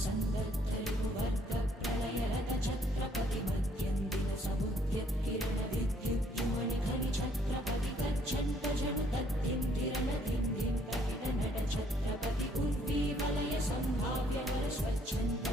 संदत्तरिवर्ग प्रलयरत छत्रपति मध्यन्दिन समुद्य किरण विद्युद्युमणि खनि छत्रपति गच्छन्त जनु तद्दिं धिं प्रकिट नट छत्रपति उर्वी वलय संभाव्य वर स्वच्छन्त